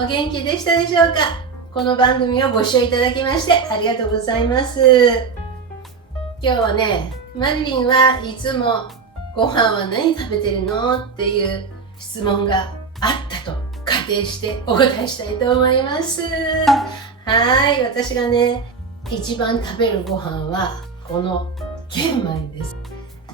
お元気でしたでしょうか。この番組をご視聴いただきましてありがとうございます。今日はね、マリリンはいつもご飯は何食べてるのっていう質問があったと仮定してお答えしたいと思います。はい、私がね、一番食べるご飯はこの玄米です。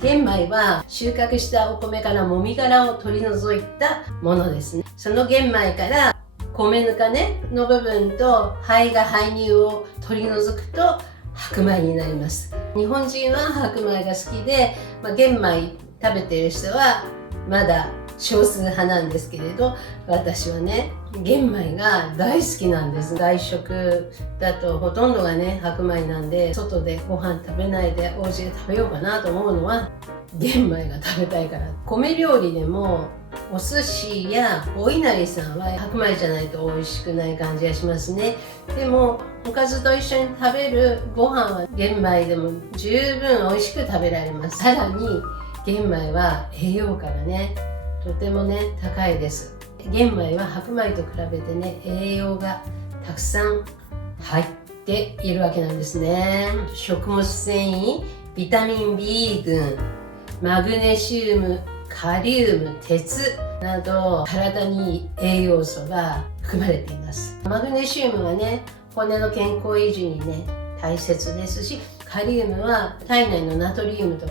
玄米は収穫したお米からもみ殻を取り除いたものですね。その玄米から米ぬかねの部分と胚芽胚乳を取り除くと白米になります。日本人は白米が好きで、玄米食べてる人はまだ少数派なんですけれど、私はね玄米が大好きなんです。外食だとほとんどがね白米なんで、外でご飯食べないでお家で食べようかなと思うのは玄米が食べたいから。米料理でもお寿司やお稲荷さんは白米じゃないと美味しくない感じがしますね。でもおかずと一緒に食べるご飯は玄米でも十分美味しく食べられます。さらに玄米は栄養価がねとてもね高いです。玄米は白米と比べてね栄養がたくさん入っているわけなんですね。食物繊維、ビタミン B 群、マグネシウム、カリウム、鉄など体にいい栄養素が含まれています。マグネシウムはね骨の健康維持にね大切ですし、カリウムは体内のナトリウムと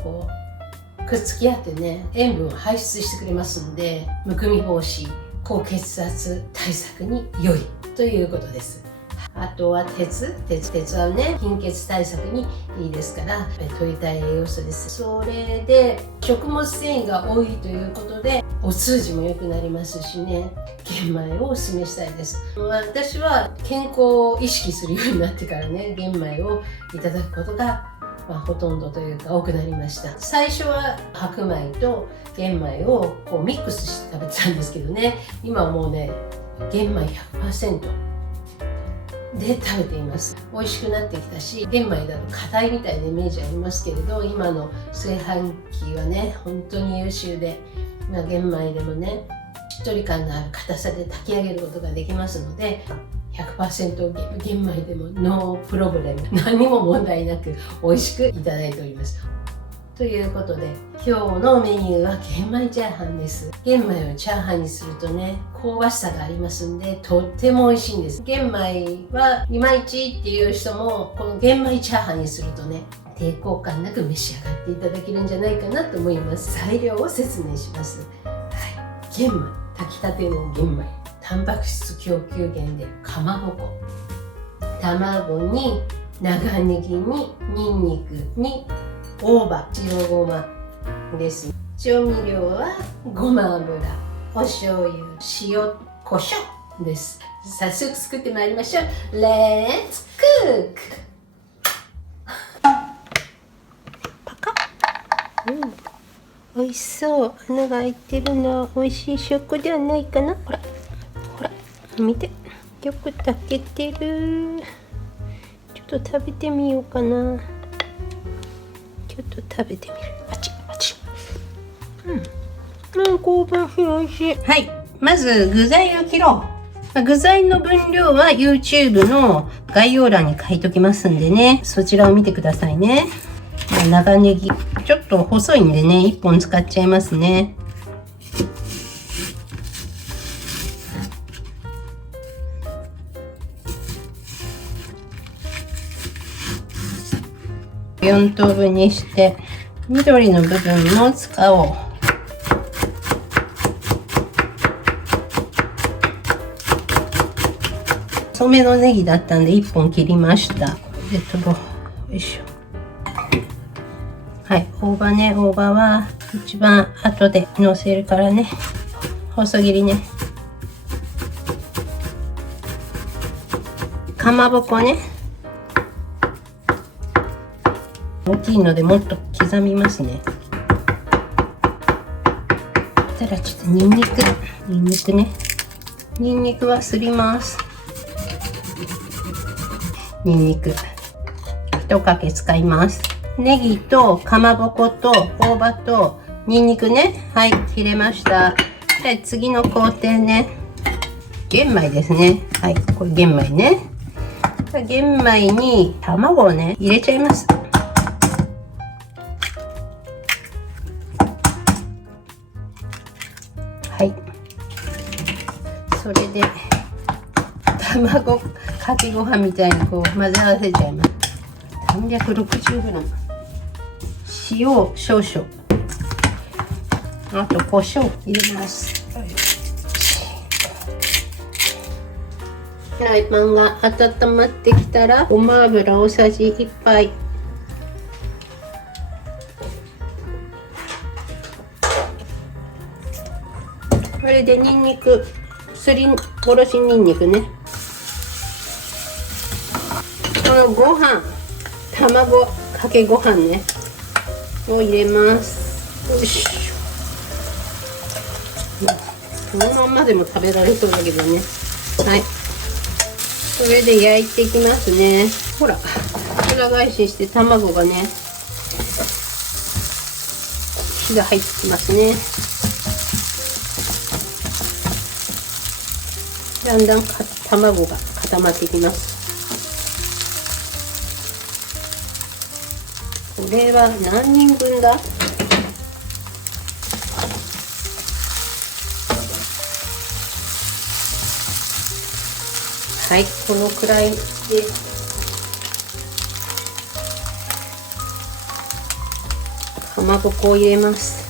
くっつき合ってね塩分を排出してくれますんで、むくみ防止、高血圧対策に良いということです。あとは鉄はね貧血対策にいいですから取りたい栄養素です。それで食物繊維が多いということでお通じも良くなりますしね、玄米をおすすめしたいです。私は健康を意識するようになってからね玄米をいただくことがほとんどというか多くなりました。最初は白米と玄米をミックスして食べてたんですけどね、今はもうね玄米 100% で食べています。美味しくなってきたし、玄米だと硬いみたいなイメージありますけれど、今の炊飯器はね本当に優秀で、玄米でもねしっとり感のある硬さで炊き上げることができますので、100% 玄米でもノープロブレム、何も問題なく美味しくいただいております。ということで今日のメニューは玄米チャーハンです。玄米をチャーハンにするとね香ばしさがありますんでとっても美味しいんです。玄米はいまいちっていう人もこの玄米チャーハンにするとね抵抗感なく召し上がっていただけるんじゃないかなと思います。材料を説明します。玄米、炊きたての玄米、タンパク質供給源でかまぼこ、卵に長ネギにニンニクに大葉、白ごまです。調味料はごま油、お醤油、塩、胡椒です。早速作ってまいりましょう。レッツクック。パカッ。美味しそう。穴が開いてるのは美味しい証拠ではないかな。ほら見て、よく炊けてる。ちょっと食べてみようかな。ちょっと食べてみる。あち。香ばしい、美味しい。はい、まず具材を切ろう。具材の分量は YouTube の概要欄に書いときますんでね、そちらを見てくださいね。長ネギ、ちょっと細いんでね、1本使っちゃいますね。4等分にして緑の部分も使おう。細めのネギだったんで1本切りました。これで取ろう。よいしょ。はい、大葉は一番後でのせるからね、細切りね。かまぼこね、大きいのでもっと刻みますね。そしたらちょっとニンニクね。ニンニクはすります。ニンニク1かけ使います。ネギとかまぼこと大葉とニンニクね、はい、切れました。で次の工程ね、玄米ですね。はい、これ玄米ね。玄米に卵をね、入れちゃいます。はい。それで、卵かけご飯みたいにこう混ぜ合わせちゃいます。360g。塩少々。あと胡椒入れます。フライパンが温まってきたらごま油大さじ1杯。これでニンニク、すりおろしニンニクね。このご飯、卵かけご飯ねを入れます。よいしょ。このままでも食べられそうだけどね。はい。それで焼いていきますね。ほら、裏返しして卵がね、火が入ってきますね。だんだん卵が固まってきます。これは何人分だ？はい、このくらいでかまぼこを入れます。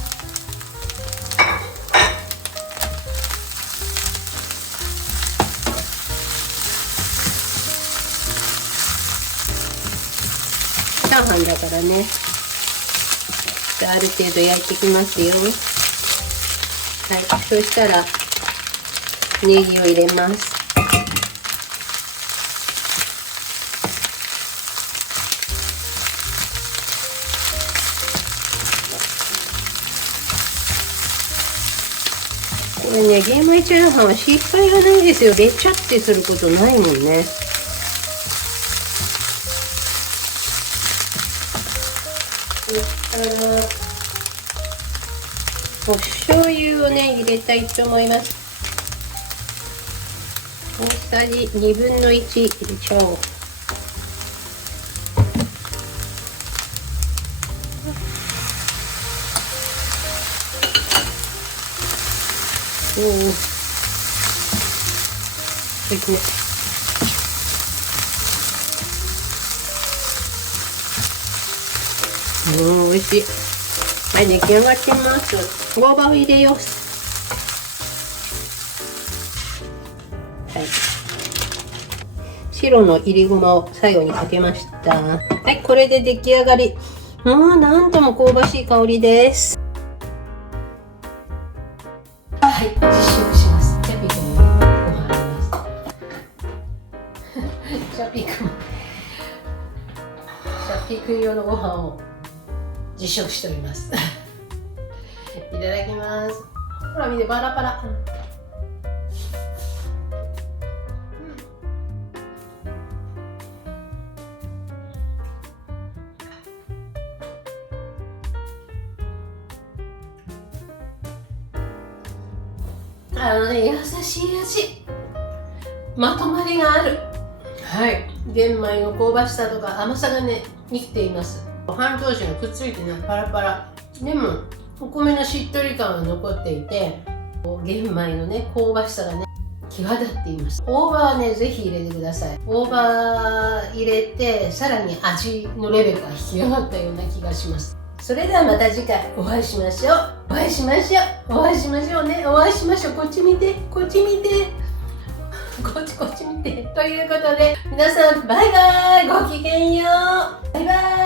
チャーハンだからね、ある程度焼いてきますよ。はい、そしたらネギを入れます。これね、玄米チャーハンは失敗がないですよ。べちゃってすることないもんね。お醤油をね、入れたいと思います。大さじ1/2入れちゃおう。美味しい。はい、出来上がってます。大葉を入れよう。はい。白のいりごまを最後にかけました。はい、これで出来上がり。なんとも香ばしい香りです。はい、実食します。チャピ君もご飯あります。チャピ君用のご飯を実食しております。いただきます。ほら見て、バラバラ。優しい味、まとまりがある。はい、玄米の香ばしさとか甘さがね、生きています。ご飯同士がくっついてね、パラパラ。でもお米のしっとり感が残っていて、玄米のね、香ばしさがね、際立っています。大葉はね、ぜひ入れてください。大葉入れて、さらに味のレベルが引き上がったような気がします。それではまた次回お会いしましょう。お会いしましょう。お会いしましょうね。お会いしましょう。こっち見て、こっち見て。こっち見て。ということで、皆さんバイバイ。ごきげんよう。バイバイ。